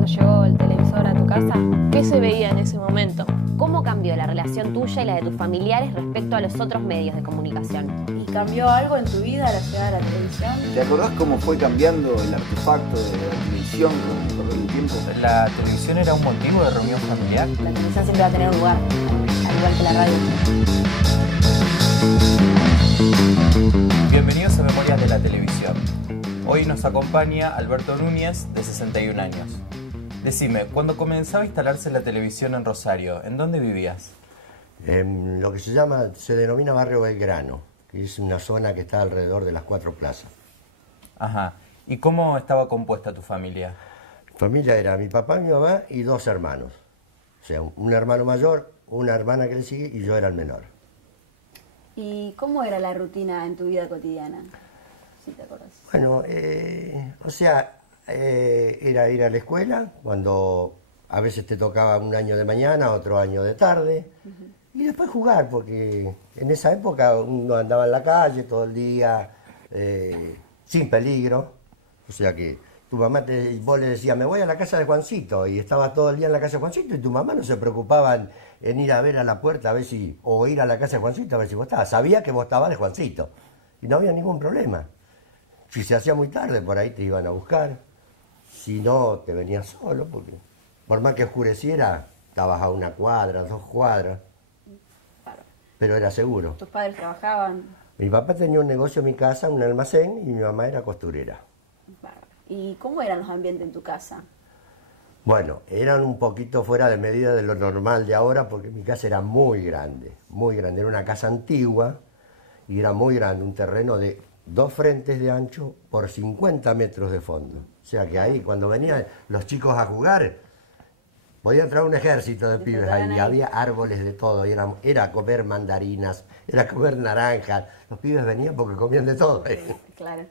cuando llegó el televisor a tu casa? ¿Qué se veía en ese momento? ¿Cómo cambió la relación tuya y la de tus familiares respecto a los otros medios de comunicación? ¿Y cambió algo en tu vida la llegada de la televisión? ¿Te acordás cómo fue cambiando el artefacto de la televisión con el correr del tiempo? ¿La televisión era un motivo de reunión familiar? La televisión siempre va a tener un lugar, al igual que la radio. Bienvenidos a Memorias de la Televisión. Hoy nos acompaña Alberto Núñez, de 61 años. Decime, cuando comenzaba a instalarse la televisión en Rosario, ¿en dónde vivías? En lo que se denomina Barrio Belgrano, que es una zona que está alrededor de las 4 plazas. Ajá. ¿Y cómo estaba compuesta tu familia? Mi familia era mi papá, mi mamá y 2 hermanos. O sea, un hermano mayor, una hermana que le sigue y yo era el menor. ¿Y cómo era la rutina en tu vida cotidiana? Si te acordás. Bueno, era ir a la escuela, cuando a veces te tocaba un año de mañana, otro año de tarde, y después jugar, porque en esa época uno andaba en la calle todo el día, sin peligro, o sea que tu mamá, vos le decías, me voy a la casa de Juancito, y estaba todo el día en la casa de Juancito, y tu mamá no se preocupaba en ir a ver a la puerta, a ver si, o ir a la casa de Juancito, a ver si vos estabas, sabía que vos estabas de Juancito, y no había ningún problema. Si se hacía muy tarde, por ahí te iban a buscar. Si no, te venías solo, porque por más que oscureciera, estabas a 1 cuadra, 2 cuadras. Claro. Pero era seguro. ¿Tus padres trabajaban? Mi papá tenía un negocio en mi casa, un almacén, y mi mamá era costurera. Claro. ¿Y cómo eran los ambientes en tu casa? Bueno, eran un poquito fuera de medida de lo normal de ahora, porque mi casa era muy grande, muy grande. Era una casa antigua y era muy grande, un terreno de 2 frentes de ancho por 50 metros de fondo. O sea que ahí, cuando venían los chicos a jugar, podía entrar un ejército de pibes ahí. Había árboles de todo. Y era comer mandarinas, era comer naranjas. Los pibes venían porque comían de todo. Claro.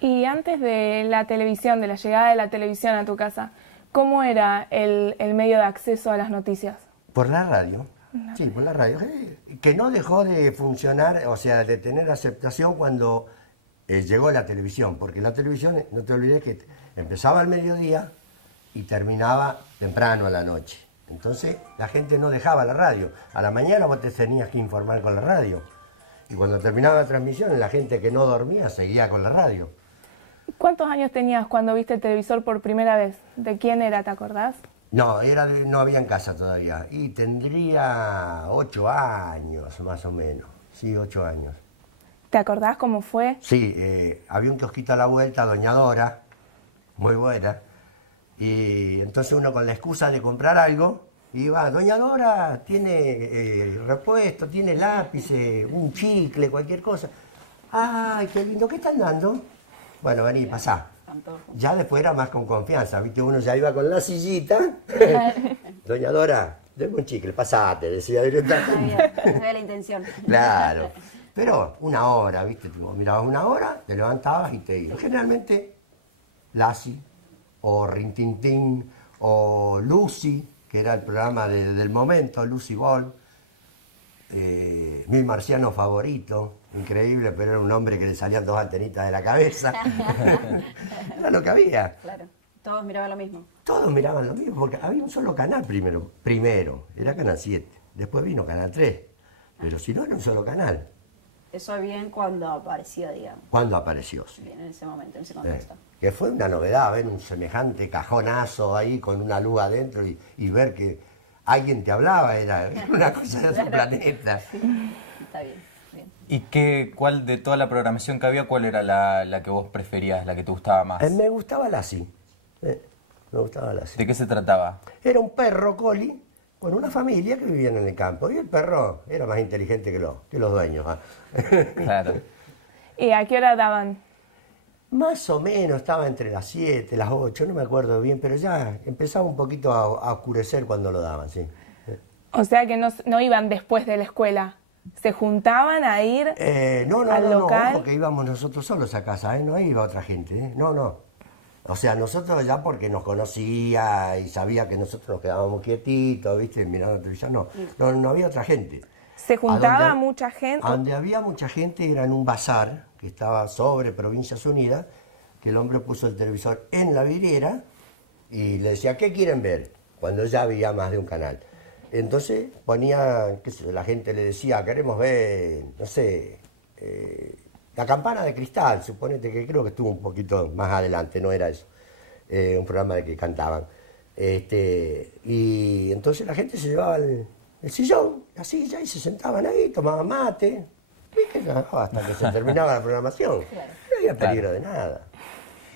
Y antes de la televisión, de la llegada de la televisión a tu casa, ¿cómo era el medio de acceso a las noticias? Por la radio. Sí, por la radio. Que no dejó de funcionar, o sea, de tener aceptación cuando llegó la televisión. Porque la televisión, no te olvides que empezaba al mediodía y terminaba temprano a la noche. Entonces la gente no dejaba la radio. A la mañana vos te tenías que informar con la radio. Y cuando terminaba la transmisión, la gente que no dormía seguía con la radio. ¿Cuántos años tenías cuando viste el televisor por primera vez? ¿De quién era, te acordás? No, no había en casa todavía. Y tendría 8 años, más o menos. Sí, 8 años. ¿Te acordás cómo fue? Sí, había un kiosquito a la vuelta, Doña Dora, muy buena. Y entonces uno con la excusa de comprar algo, iba, Doña Dora tiene repuesto, tiene lápices, un chicle, cualquier cosa. ¡Ay, qué lindo! ¿Qué están dando? Bueno, vení, pasá. Ya después era más con confianza, ¿viste? Uno ya iba con la sillita. Doña Dora, deme un chicle, pasate, decía directamente. No había la intención. Claro. Pero 1 hora, ¿viste? Tú mirabas 1 hora, te levantabas y te ibas. Generalmente, Lassie, o Rintintín, o Lucy, que era el programa del momento, Lucy Ball. Mi marciano favorito, increíble, pero era un hombre que le salían 2 antenitas de la cabeza. Era lo que había. Claro. Todos miraban lo mismo. Todos miraban lo mismo, porque había un solo canal primero, era Canal 7. Después vino Canal 3, pero si no era un solo canal. Eso bien cuando apareció, digamos. ¿Cuándo apareció? Sí. Bien, en ese momento, en ese contexto. Que fue una novedad ver un semejante cajonazo ahí con una luz adentro y ver que alguien te hablaba, era una cosa de otro planeta. Sí, está bien, bien. ¿Y cuál de toda la programación que había, cuál era la que vos preferías, la que te gustaba más? Me gustaba Lassie. Me gustaba Lassie. ¿De qué se trataba? Era un perro collie con una familia que vivían en el campo. Y el perro era más inteligente que los dueños. Claro. ¿Y a qué hora daban? Más o menos, estaba entre las 7, las 8, no me acuerdo bien, pero ya empezaba un poquito a oscurecer cuando lo daban, sí. O sea que no iban después de la escuela. ¿Se juntaban a ir al local? No, porque íbamos nosotros solos a casa, no iba otra gente, no. O sea, nosotros ya porque nos conocía y sabía que nosotros nos quedábamos quietitos, ¿viste? Mirando la televisión, no había otra gente. ¿Se juntaba mucha gente? A donde había mucha gente era en un bazar que estaba sobre Provincias Unidas, que el hombre puso el televisor en la vidriera y le decía, ¿qué quieren ver? Cuando ya había más de un canal. Entonces ponía, qué sé yo, la gente le decía, queremos ver, no sé, La Campana de Cristal, suponete, que creo que estuvo un poquito más adelante, no era eso, un programa de que cantaban. Y entonces la gente se llevaba el sillón, la silla, y se sentaban ahí, tomaban mate, ¿viste? Hasta que se terminaba la programación. No había peligro de nada.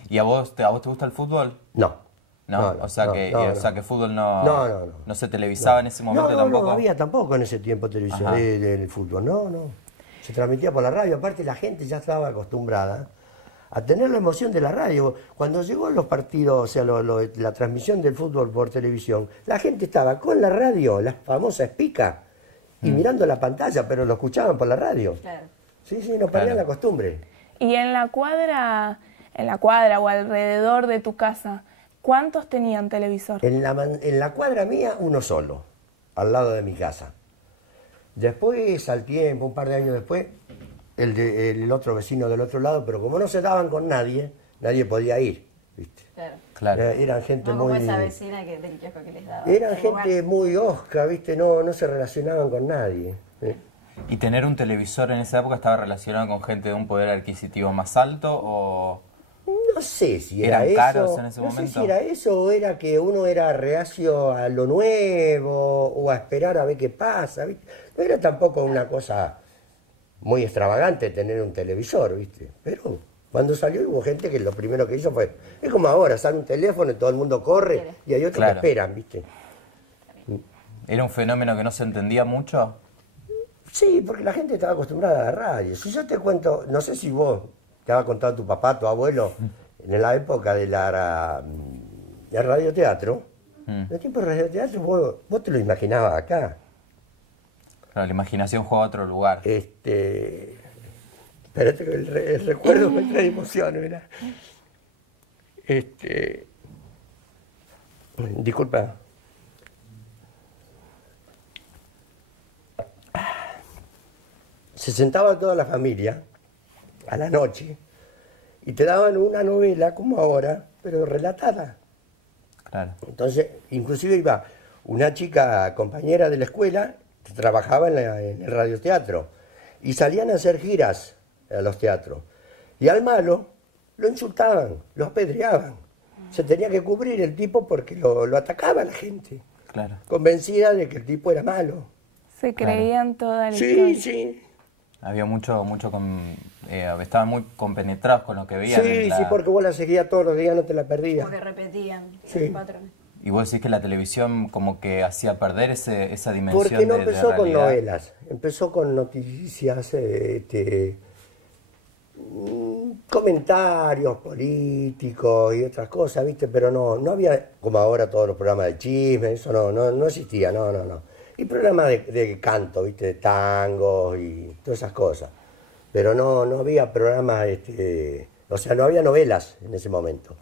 ¿Y a vos te gusta el fútbol? No. ¿No? No, o sea no, que, no, o sea que fútbol no, No. no se televisaba en ese momento no, tampoco. No había tampoco en ese tiempo televisión del fútbol, no. Se transmitía por la radio, aparte la gente ya estaba acostumbrada a tener la emoción de la radio. Cuando llegó los partidos, o sea, la transmisión del fútbol por televisión, la gente estaba con la radio, la famosa espica, y mirando la pantalla, pero lo escuchaban por la radio. Claro. Sí, no perdían Claro. la costumbre. Y en la cuadra o alrededor de tu casa, ¿cuántos tenían televisor? En la cuadra mía, uno solo, al lado de mi casa. Después, al tiempo, un par de años después, el otro vecino del otro lado, pero como no se daban con nadie podía ir, ¿viste? Claro. Claro. Eran gente No como muy... esa vecina del kiosco que les daba. Eran el gente lugar. muy osca, ¿viste? No se relacionaban con nadie. ¿Y tener un televisor en esa época estaba relacionado con gente de un poder adquisitivo más alto o...? No sé si era ¿Eran eso. caros en ese no sé momento? si era eso o era que uno era reacio a lo nuevo o a esperar a ver qué pasa, ¿viste? No era tampoco una cosa muy extravagante tener un televisor, ¿viste? Pero cuando salió hubo gente que lo primero que hizo fue... Es como ahora, sale un teléfono y todo el mundo corre y hay otros Claro. que esperan, ¿viste? ¿Era un fenómeno que no se entendía mucho? Sí, porque la gente estaba acostumbrada a la radio. Si yo te cuento, no sé si vos te había contado tu papá, tu abuelo, en la época del radioteatro, en el tiempo del radioteatro vos te lo imaginabas acá. Claro, la imaginación juega a otro lugar. Espérate que el recuerdo me trae emoción, ¿verdad? Disculpa. Se sentaba toda la familia a la noche y te daban una novela como ahora, pero relatada. Claro. Entonces, inclusive iba una chica compañera de la escuela que trabajaba en el radioteatro y salían a hacer giras a los teatros. Y al malo lo insultaban, lo apedreaban. Se tenía que cubrir el tipo porque lo atacaba la gente, Claro. convencida de que el tipo era malo. Se creían toda la historia. Sí. Había estaban muy compenetrados con lo que veían. Sí, porque vos la seguías todos los días, no te la perdías. Porque repetían Sí. los patrones. Y vos decís que la televisión como que hacía perder esa dimensión Porque no de empezó con realidad. novelas, empezó con noticias, comentarios políticos y otras cosas, ¿viste? Pero no había, como ahora todos los programas de chisme, eso no existía, no. Y programas de canto, ¿viste? De tangos y todas esas cosas. Pero no había programas, o sea, no había novelas en ese momento.